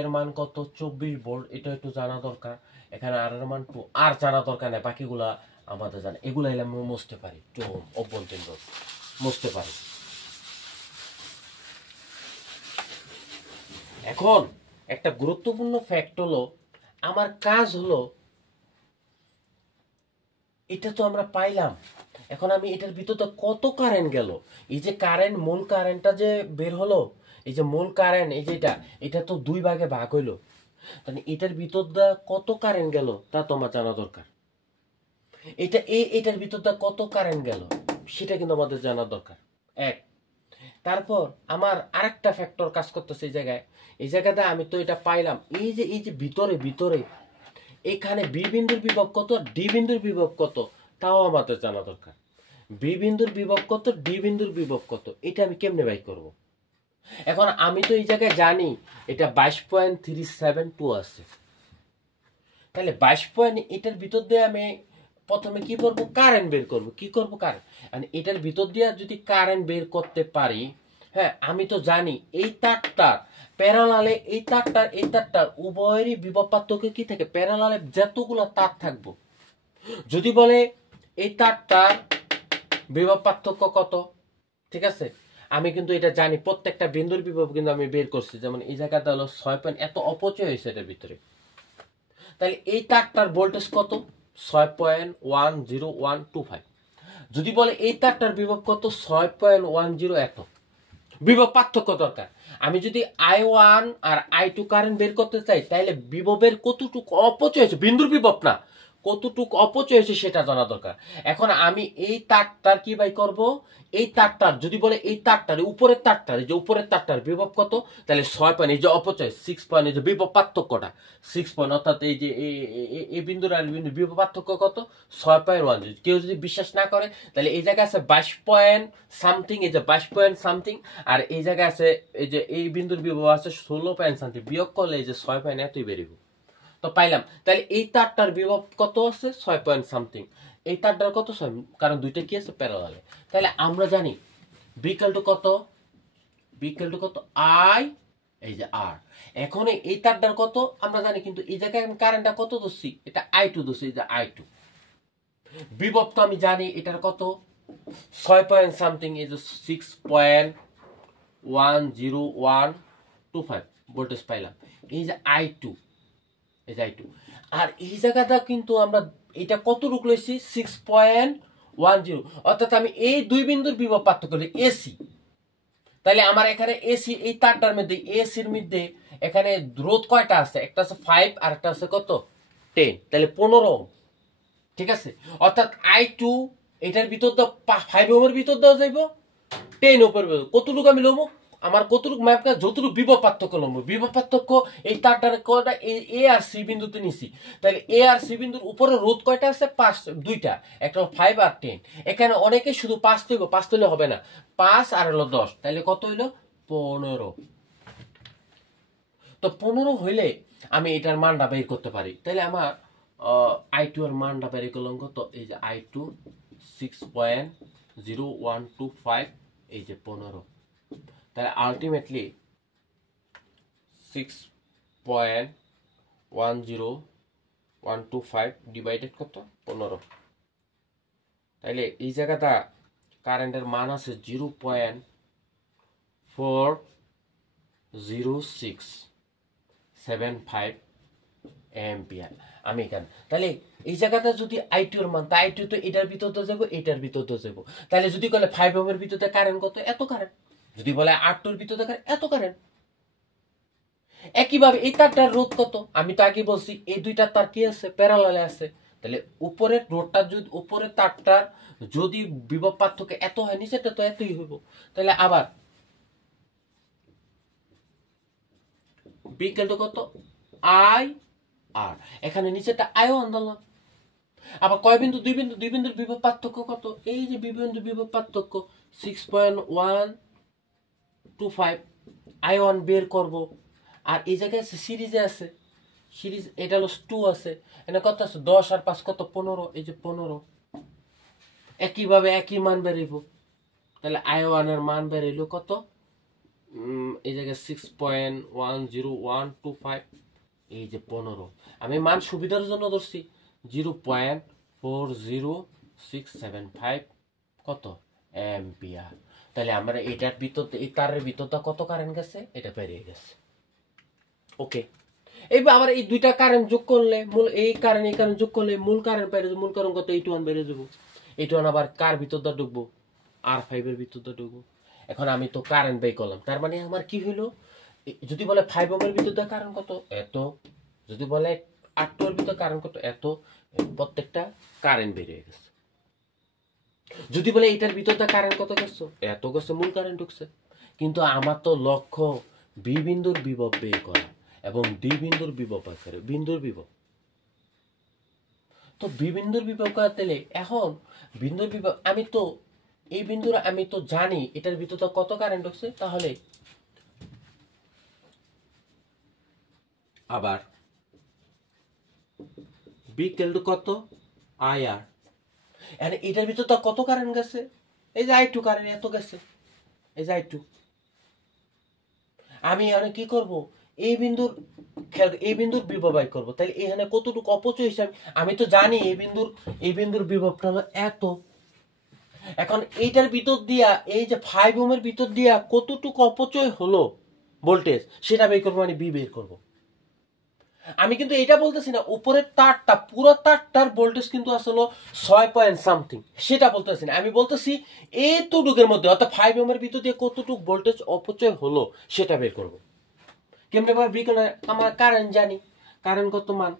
এর মান কত? 24 ভোল্ট। এটা একটু জানা দরকার। এখানে আর এর মান 2। আর জানা দরকার নেই, বাকিগুলা আমাদের জানা। এগুলা এলে আমি মুছতে পারি, অভ্যন্তরীণ রোধ মুছতে পারি। এখন একটা গুরুত্বপূর্ণ ফ্যাক্ট হলো, আমার কাজ হলো, এটা তো আমরা পাইলাম। এখন আমি এটার ভিতরে কত কারেন্ট গেল, এই যে কারেন্ট, মূল কারেন্টটা যে বের হলো, এই যে মূল কারেন্ট, এই যে এটা তো 2 ভাগে ভাগ হইলো। তাহলে এটার ভিতর দা কত কারেন্ট গেল তা তোমার জানা দরকার। এটার ভিতর দা কত কারেন্ট গেল সেটা কিন্তু আমাদের জানা দরকার। এক। তারপর আমার আরেকটা ফ্যাক্টর কাজ করতেছে এই জায়গাতে আমি তো এটা পাইলাম, এই যে ভিতরে ভিতরে এখানে বি বিন্দুর বিভব কত, ডি বিন্দুর বিভব কত, তাও আমাদের জানা দরকার। বি বিন্দুর বিভব কত, ডি বিন্দুর বিভব কত, এটা আমি কেমনে বাই করব? এখন আমি তো এই জায়গায় জানি এটা 22.372 আছে, তাহলে 22 এটার ভিতর দিয়ে আমি প্রথমে কি করব, কারেন্ট বের করব। কি করব, কারেন্ট। মানে এটার ভিতর দিয়ে যদি কারেন্ট বের করতে পারি, হ্যাঁ, আমি তো জানি এই তারটার প্যারালালে এই তারটার উভয়েরই বিভব পার্থক্য কি থাকে, প্যারালালে যতগুলো তার থাকবো, যদি বলে এই তারটার বিভব পার্থক্য কত, ঠিক আছে, আমি কিন্তু এটা জানি, প্রত্যেকটা বিন্দুর বিভব কিন্তু আমি বের করছি। যেমন এই জায়গাটা হলো 6 পয়েন্ট, এত অপচয় হয়েছে এটার ভিতরে। তাহলে এই তারটার ভোল্টেজ কত, 6.10125। যদি বলে এই তারটার বিভব কত, 6.10, এত বিভব পার্থক্য দরকার। আমি যদি I1 আর I2 কারেন্ট বের করতে চাই, তাহলে বিভবের কতটুকু অপচয় হয়েছে, বিন্দুর বিভব না, কতটুকু অপচয় হয়েছে সেটা জানা দরকার। এখন আমি এই তারটার কি বাই করব, এই তারটার যদি বলে এই তারটার উপরের তারটার, এই যে উপরের তারটার বিভব কত, তাহলে 6 পয়েন্ট, এই যে অপচয় 6 পয়েন্ট, এই যে বিভব পার্থক্যটা 6 পয়েন্ট, অর্থাৎ এই যে এই বিন্দুর আর বিন্দু বিভব পার্থক্য কত, 6.1। কেউ যদি বিশ্বাস না করে, তাহলে এই জায়গায় আছে 22 পয়েন্ট সামথিং, এই যে 22 পয়েন্ট সামথিং, আর এই জায়গায় আছে এই যে এই বিন্দুর বিভব আছে 16 পয়েন্ট সামথিং, বিয়োগ করলে এই যে 6 পয়েন্ট এতই বেরিব, তো পাইলাম। তাহলে এই তারটার বিভব কত আছে, 6 পয়েন্ট সামথিং, এই তারটার কত 6, কারণ দুইটা কি আছে, প্যারালালে। তাহলে আমরা জানি বিকেল টু কত, বিকেল টু কত, আই, এই যে আর। এখন এই তারটার কত আমরা জানি, কিন্তু এই জায়গায় আমি কারেন্টটা কত ধরছি, এটা I2 ধরছি, এই যে I2। বিভব তো আমি জানি এটার কত, 6 পয়েন্ট সামথিং, এই যে 6.10125 ভোল্টেজ পাইলাম, এই যে I2, এই যে I2। আর এই জায়গাটা কিন্তু আমরা এটা কত রূপ লইছি, 6.10, অর্থাৎ আমি এই দুই বিন্দুর বিভব পার্থক্য করি এসি। তাহলে আমার এখানে এসি, এই তারটার মধ্যে এসির মধ্যে এখানে রোধ কয়টা আছে, একটা আছে 5 আর একটা আছে কত, 10, তাহলে 15। ঠিক আছে, অর্থাৎ I2 এটার ভিতর দাও 5 ওহমের ভিতর দাও যাইব, 10 উপর কতটুকু আমি লমু, আমার কতটুকু ম্যাপ কাজ, যতটুকু বিভব পার্থক্য লমু, বিভব পার্থক্য এই তারটার কয়টা, এ আর সি বিন্দুতে নিছি। তাহলে এ আর সি বিন্দুর উপরে রোধ কয়টা আছে, 5, দুইটা, একটা 5 আর 10। এখানে অনেকে শুধু 5 তুলব, 5 তুললে হবে না, 5 আর হলো 10, তাহলে কত হইলো, 15। তো 15 হইলে আমি এটার মানটা বের করতে পারি। তাহলে আমার I2 এর মানটা বের করলাম কত, এই যে I2 6.0125, এই যে 15। তাহলে আলটিমেটলি 6.10125 ডিভাইডেড কত, 15। তাহলে এই জায়গাটা কারেন্টের মান আছে 0.40675 অ্যাম্পিয়ার। আমি এখানে তাহলে এই জায়গাটা যদি I2 এর মান, তা I2 তো এটার ভিতর দিয়ে যাবো, এটার ভিতর দিয়ে যাবো। তাহলে যদি বলে 5 ওহমের ভিতরে কারেন্ট কত, এত কারেন্ট। যদি বলে 8 এর ভিতরে কারেন্ট, এত কারেন্ট। একইভাবে এই তারটার রোধ কত, আমি তো আগে বলছি এই দুইটা তার কি আছে, প্যারালালে আছে। তাহলে উপরের রোধটা যদি, উপরের তারটার যদি বিভব পার্থক্য এত হয়, নিচেটা তো এতই হইব। তাহলে আবার বিকেল তো কত, I আর এখানে নিচেটা I1 ধরলাম। আবার কয় বিন্দু, দুই বিন্দু, দুই বিন্দুর বিভব পার্থক্য কত, এই যে বিন্দু বিভব পার্থক্য 6.125, I1 বের করব। আর এই জায়গায় আছে সিরিজে আছে, সিরিজ এটা হলো 2 আছে, এখানে কত আছে, 10 আর 5 কত, 15, এই যে 15। একইভাবে একই মান বেরিয়েব। তাহলে I1 এর মান বেরিয়েল কত, এই জায়গায় 6.10125, এই যে 15। আমি মান সুবিধার জন্য ধরছি 0.40675 কত অ্যাম্পিয়ার। তাহলে আমরা এটার ভিতর, এই তারের ভিতরটা কত কারেন্ট গেছে, এটা বেরিয়ে গেছে। ওকে, এইবার আবার এই দুইটা কারেন্ট যোগ করলে, মূল এই কারেন্ট এই কারেন্ট যোগ করলে মূল কারেন্ট বেড়ে যাবে, মূল কারেন্ট কত, 8 বেড়ে যাবো। 8 আবার কার ভিতরটা ঢুকবো, R5 এর ভিতরটা ঢুকবো। এখন আমি তো কারেন্ট বের করলাম, তার মানে আমার কি হইলো, যদি বলে 5 ওহমের ভিতরটা কারেন্ট কত, এত। যদি বলে 8 এর ভিতর কারেন্ট কত, এত। প্রত্যেকটা কারেন্ট বেরিয়ে গেছে। যদি বলে এটার ভিতরটা কারেন্ট কত গেছে, এত গেছে, মূল কারেন্ট ঢুকছে। কিন্তু আমার তো লক্ষ্য বি বিন্দুর বিভব বের করা এবং ডি বিন্দুর বিভব আকারে বিন্দুর বিভব। তো বি বিন্দুর বিভব করতে এখন বিন্দুর বিভব আমি তো এই বিন্দুর আমি তো জানি এটার ভিতরে কত কারেন্ট হচ্ছে, তাহলে আবার বি কেলটু কত আই আর, এটার ভিতরে তো কত কারেন্ট গেছে, এই যে আই টু কারেন্ট এত গেছে, এই যে আই টু। আমি এখানে কি করব, এই বিন্দুর এই বিন্দুর বিভব বাই করবো, তাহলে এখানে কতটুকু অপচয় হিসাবে আমি তো জানি এই বিন্দুর বিভবটা হলো এত। এখন এইটার ভিতর দিয়া এই যে 5 ওহমের ভিতর দিয়া কতটুকু অপচয় হলো ভোল্টেজ সেটা বের করবো, মানে বি বের করবো। আমি কিন্তু এটা বলতেছি না উপরের তারটা পুরো তারটার ভোল্টেজ কিন্তু আসলে 6 পয়েন্ট সামথিং, সেটা বলতেছি না। আমি বলতেছি এইটুকুর মধ্যে অর্থাৎ 5 ওহমের ভিতর দিয়ে কতটুকু ভোল্টেজ অপচয় হলো সেটা বের করবো। কেমনে ভাবে বের করলে, আমরা কারেন্ট জানি, কারেন্ট কত মান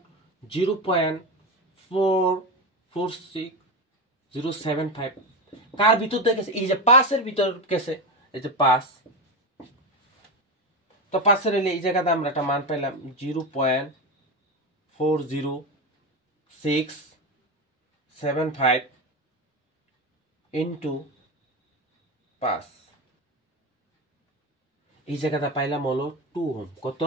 0.446075, কার ভিতর দিয়ে গেছে, এই যে 5 এর ভিতর গেছে, এই যে 5, তো 5 এর এই জায়গাতে আমরা একটা মান পেলাম 0.40675 ইন্টু 5, এই জায়গাটা পাইলাম হলো 2 ওহম, কত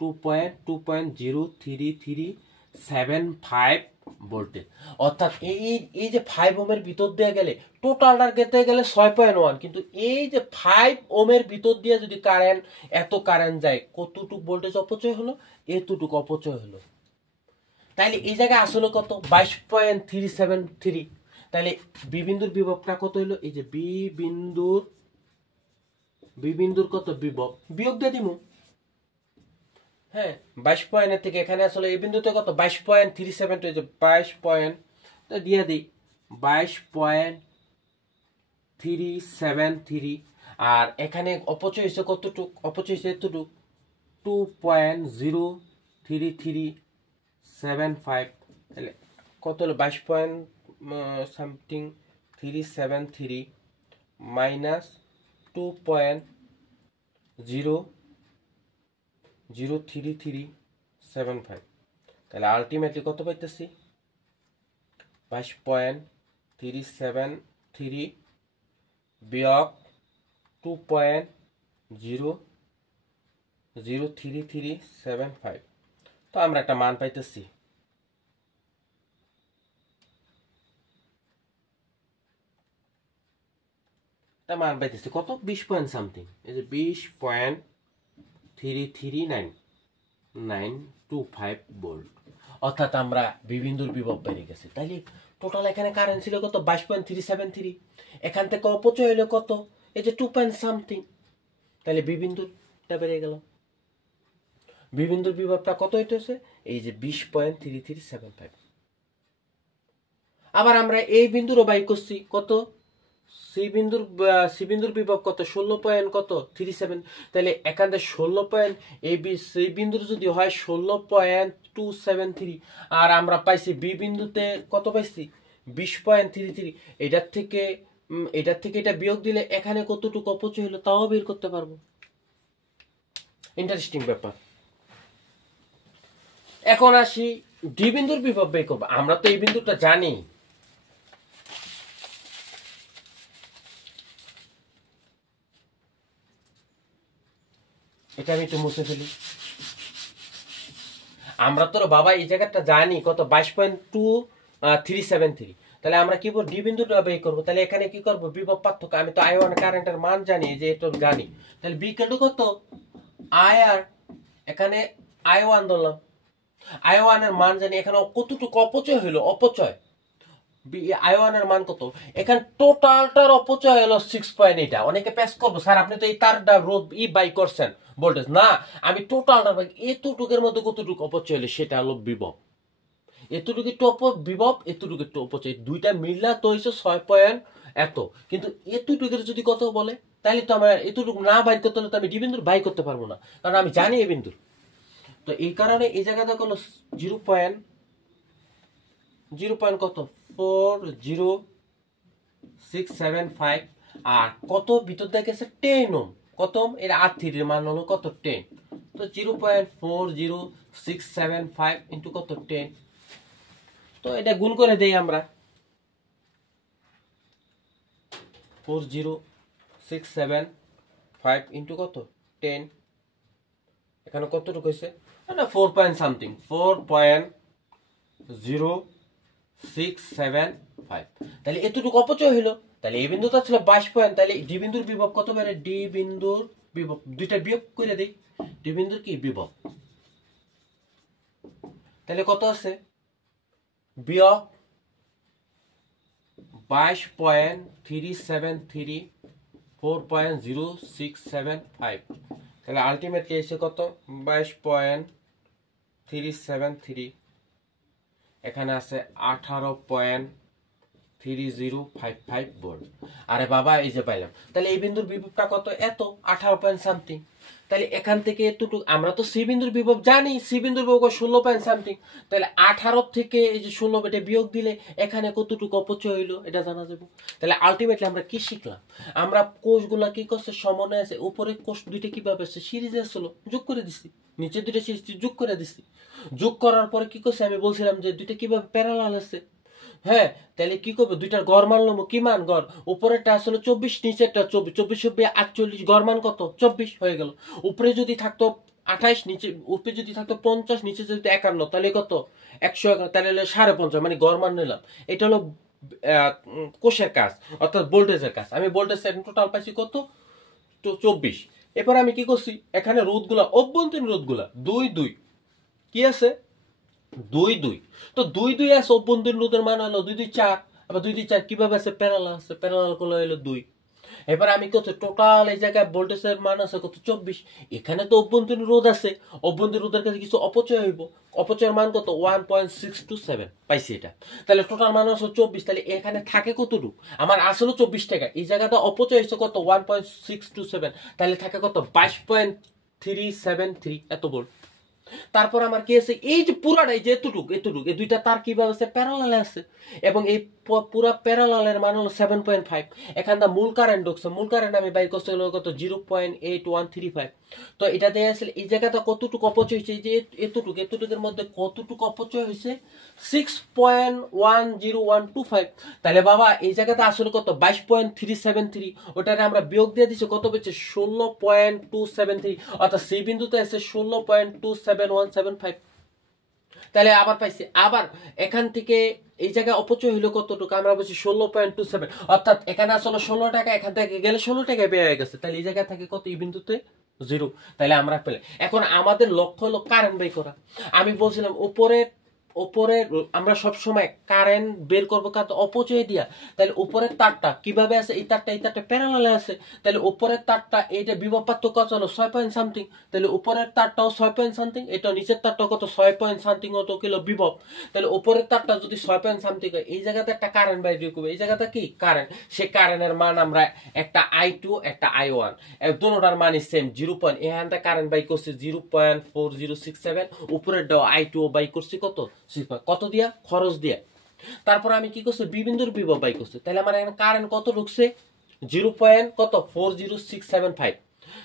2.03375 ভোল্টেজ। অর্থাৎ এই যে 5 ওহমের ভিতর দিয়ে গেলে টোটালটার গেতে গেলে 6.1, কিন্তু এই যে 5 ওহমের ভিতর দিয়ে যদি কারেন্ট এত কারেন্ট যায় কতটুকু ভোল্টেজ অপচয় হলো, এতটুকু অপচয় হলো। তাইলে এই জায়গায় আসলে কত 22.373, তাহলে বি বিন্দুর বিভবটা কত হলো, এই যে বি বিন্দুর কত বিভব বিয়োগ দিয়ে দিমু। হ্যাঁ 22 পয়েন্টের থেকে এখানে আসলে এই বিন্দুতে কত 22.37, হয়েছে 22 পয়েন্ট, তো দিয়ে দিই 22.373, আর এখানে অপচয় হয়েছে কতটুক, অপচয় হয়েছে এতটুক 2.03375, তাহলে কত হলো 22 পয়েন্ট সামথিং 373 মাইনাস 2.03375, তাহলে আলটিমেটলি কত পাইতেছি 22.373 বিয়োগ 2.03375, তো আমরা একটা মান পাইতেছি, মান পাইতেছি কত 20 পয়েন্ট সামথিং, এই যে 20.33925 ভোল্ট। অর্থাৎ আমরা বিবিন্দুর বিভব বেড়ে গেছে। তাইলে টোটাল এখানে কারেন্ট ছিল কত 22.373, এখান থেকে অপচয় হলো কত এই যে 2 পয়েন্ট সামথিং, তাহলে বিবিন্দুরটা বেড়ে গেল। বিবিন্দুর বিভবটা কত হইতেছে এই যে 20.3375। আবার আমরা এই বিন্দুরও বাই করছি কত সি বিন্দুর বিভব কত 16.37, তাহলে এখান থেকে 16 পয়েন্ট এই সি বিন্দুর যদি হয় 16.273, আর আমরা পাইছি বি বিন্দুতে কত পাইছি 20.33, এটার থেকে এটা বিয়োগ দিলে এখানে কতটুকু অপচয় হলো তাও বের করতে পারবো। ইন্টারেস্টিং ব্যাপার। এখন আসি ডি বিন্দুর বিভব বের করবো। আমরা তো এই বিন্দুটা জানি, এটা আমি একটু মুছে ফেলি। আমরা তো বাবা এই জায়গাটা জানি কত 22.373, তাহলে আমরা কি বলবো ডি বিন্দুটা বের করবো। তাহলে এখানে কি করবো বিভব পার্থক্য, আমি তো I1 কারেন্টের মান জানি, যে এটা জানি, তাহলে বি ইকুয়াল টু কত IR, এখানে I1 ধরলাম, I1 এর মান জানি, এখানে কতটুকু অপচয় হলো, অপচয় I1 এর মান কত, এখানে টোটালটার অপচয় হলো 6.8। অনেকে প্যাস করবো স্যার আপনি তো এই তারটা রোধ বাই করছেন ভোল্টেজ, না আমি টোটালটা এতটুকের মধ্যে কতটুকু অপচয় হলো সেটা হলো বিভব, এতটুকু একটু বিভব এতটুকু একটু অপচয়, দুইটা মিললা তো হয়েছে 6 পয়েন্ট এত, কিন্তু এতটুকুর যদি কত বলে তাহলে তো আমার এতটুকু না বাইর করতে হলে তো আমি ডি বিন্দুর বাই করতে পারবো না, কারণ আমি জানি এই বিন্দুর। তো এই কারণে এই জায়গাটা হলো 0. কত 40675, আর কত ভিতর দিয়ে গেছে 10 ওহম, কত এর R3 এর মান হলো কত 10, তো 0.40675 ইন্টু কত 10, তো এটা গুণ করে দেই আমরা 40675 ইন্টু কত 10, এখানে কতটুকু হয়েছে না 4 পয়েন্ট সামথিং 4.0675, তাহলে এতটুকু অপচয় হইলো। তাহলে এই বিন্দুটা ছিল 22 পয়েন্ট, তাহলে ডি বিন্দুর বিভব কত বেড়ে, ডি বিন্দুর বিভব দুইটা বিয়োগ করে দেই, ডি বিন্দুর কি বিভব, তাহলে কত আছে বিয়োগ 22.373 4.0675, তাহলে আলটিমেটলি এসে কত 22.373, এখানে আছে 18.3055 ভোল্ট। আরে বাবা এই যে পাইলাম, তাহলে এই বিন্দুর বিভবটা কত এত 18 পয়েন্ট সামথিং, তাহলে এখান থেকে এতটুকু আমরা তো সি বিন্দুর বিভব জানি, সি বিন্দুর বিভব 16 পয়েন্ট সামথিং, তাহলে 18 থেকে এই যে 16 এটা বিয়োগ দিলে এখানে কতটুকু অপচয় হইলো এটা জানা যাবে। তাহলে আলটিমেটলি আমরা কি শিখলাম, আমরা কোষগুলা কি করছে সমন্বয় আছে, উপরে কোষ দুইটা কিভাবে আছে সিরিজে আসলো যোগ করে দিছি, নিচে দুইটা সিরিজ যোগ করে দিছি, যোগ করার পরে কি করছে আমি বলছিলাম যে দুইটা কিভাবে প্যারালাল আছে। হ্যাঁ, তাহলে কি করবো দুইটার গড় মান লম, কি মান গড়, উপরেরটা আসলে 24, নিচেরটা 24, 24 48 গড় মান কত 24 হয়ে গেল। উপরে যদি থাকতো 28, নিচে উপরে যদি থাকতো 50, নিচে যদি 51, তাহলে কত 111, তাহলে 50.5 মানে গড় মান নিলাম। এটা হলো কোষের কাজ অর্থাৎ ভোল্টেজের কাজ। আমি ভোল্টেজ টোটাল পাইছি কত 24। এরপর আমি কি করছি এখানে রোধগুলা অভ্যন্তরীণ রোধগুলা 2 2 কি আছে 2 2, তো 2 2 আছে অভ্যন্তরীণ রোধের মান হলো 2 2 4, আবার 2 2 4 কিভাবে আছে প্যারালাল আছে, প্যারালাল করলে হলো 2। এবার আমি কত টোটাল এই জায়গায় ভোল্টেজের মান আছে কত 24, এখানে তো অভ্যন্তরীণ রোধ আছে, অভ্যন্তরীণ রোধের কাছে কিছু অপচয় হইব, অপচয়ের মান কত 1.627 পাইছি এটা, তাহলে টোটাল মান হচ্ছে 24, তাহলে এখানে থাকে কতটুকু আমার আসলে 24 টাকা, এই জায়গাটা অপচয় হচ্ছে কত 1.627, তাহলে থাকে কত 22.373 এত ভোল্ট। তারপর আমার কি আছে এই যে পুরাটাই যে এতটুকু এতটুকু এই দুইটা তার কিভাবে আছে প্যারালালে আছে, এবং এই পুরা প্যারালালের মান হলো 7.5, এখানটা মূল কারেন্ট ঢুকছে, মূল কারেন্ট আমি বাইর করতে হলো কত 0.8135, তো এটা দেয়া আসলে এই জায়গাটা কতটুকু অপচয় হয়েছে, এই যে এতটুকু এতটুকুর মধ্যে কতটুকু অপচয় হয়েছে 6.10125, তাহলে বাবা এই জায়গাটা আসলে কত 22.373, ওটারে আমরা বিয়োগ দিয়ে দিচ্ছি কত পেয়েছে 16.273, অর্থাৎ সেই বিন্দুতে আছে 16.27175, তাহলে আবার পাইছি, আবার এখান থেকে এই জায়গায় অপচয় হলো কতটুকু আমরা বলছি 16.27, অর্থাৎ এখানে আসলে 16 টাকা, এখান থেকে গেলে 16 টাকায় বের হয়ে গেছে, তাহলে এই জায়গায় থাকে কত এই বিন্দুতে 0, তাহলে আমরা পেলে। এখন আমাদের লক্ষ্য হলো কারেন্ট বের করা। আমি বলছিলাম উপরে আমরা সব সময় কারেন্ট বের করবো কার অপচয় দিয়া, তাহলে উপরের তারটা কিভাবে আছে এই তারটা প্যারালালে আছে, তাহলে উপরের তারটা এইটা বিভব পার্থক্য কত হলো 6 পয়েন্ট সামথিং, তাহলে উপরের তারটাও 6 পয়েন্ট সামথিং, এটা নিচের তারটাও কত 6 পয়েন্ট সামথিং অত কিলো বিভব, তাহলে উপরের তারটা যদি 6 পয়েন্ট সামথিং হয় এই জায়গাতে একটা কারেন্ট বাইরে করবে, এই জায়গাটা কি কারেন্ট, সে কারেন্টের মান আমরা একটা I2 একটা I1 দুটোটার মানই সেম 0 পয়েন্ট, এখানটা কারেন্ট বাই করছে 0.4067, উপরের দাও I2 বাই করছি কত দিয়া খরচ দিয়া, তারপর আমি কি করছি বি বিন্দুর বিভব বাই করছি, তাহলে আমার এখানে কারেন্ট কত ঢুকছে 0.40675,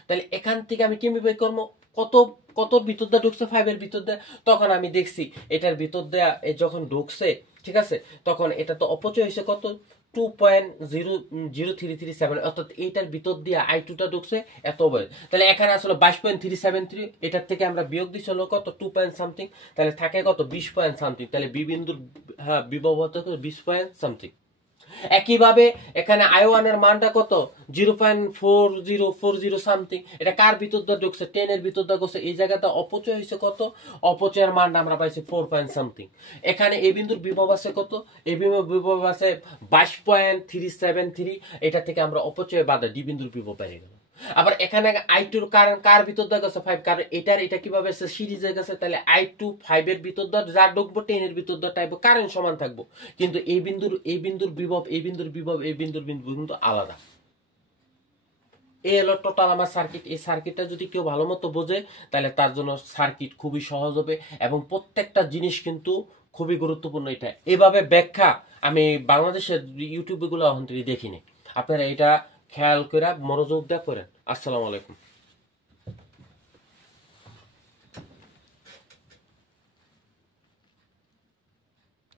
তাহলে এখান থেকে আমি কি বের করবো কত কত ভিতর দিয়ে ঢুকছে 5 এর ভিতর দিয়ে, তখন আমি দেখছি এটার ভিতর দিয়ে যখন ঢুকছে ঠিক আছে তখন এটা তো অপচয় হয়েছে কত 2.00337, অর্থাৎ এইটার ভিতর দিয়ে I2টা ঢুকছে এত বল, তাহলে এখানে আসলে 22.373, এটার থেকে আমরা বিয়োগ দিছি হলো কত 2 পয়েন্ট সামথিং, তাহলে থাকে কত 20 পয়েন্ট সামথিং, তাহলে বি বিন্দুর বিভব হতে 20 পয়েন্ট সামথিং। একইভাবে এখানে I1 এর মানটা কত 0.4040 সামথিং, এটা কার ভিতর দিয়ে ঢুকছে 10 এর ভিতর দিয়ে ঢুকছে, এই জায়গাটা অপচয় হয়েছে কত, অপচয়ের মানটা আমরা পাইছি 4 পয়েন্ট সামথিং। এখানে এই বিন্দুর বিভব আছে কত, এই বিন্দুর বিভব আছে 22.373, এটা থেকে আমরা অপচয় বাদে ডি বিন্দুর বিভব পেয়ে গেল। আবার এখানে I2 কার ভিতর দিয়ে গেছে 5, কারণ এটা কিভাবে আছে সিরিজে গেছে, তাহলে I2 5 এর ভিতর দিয়ে যা ঢুকবো 10 এর ভিতর দিয়ে টাইপ কারেন্ট সমান থাকবো, কিন্তু এই বিন্দুর বিভব কিন্তু আলাদা। এই হলো টোটাল আমার সার্কিট। এই সার্কিটটা যদি কেউ ভালো মতো বোঝে তাহলে তার জন্য সার্কিট খুবই সহজ হবে, এবং প্রত্যেকটা জিনিস কিন্তু খুবই গুরুত্বপূর্ণ। এটা এভাবে ব্যাখ্যা আমি বাংলাদেশের ইউটিউবে গুলো এখন থেকে দেখিনি, আপনারা এটা খেয়াল করে মনোযোগ দিয়ে করেন। আসসালামু আলাইকুম।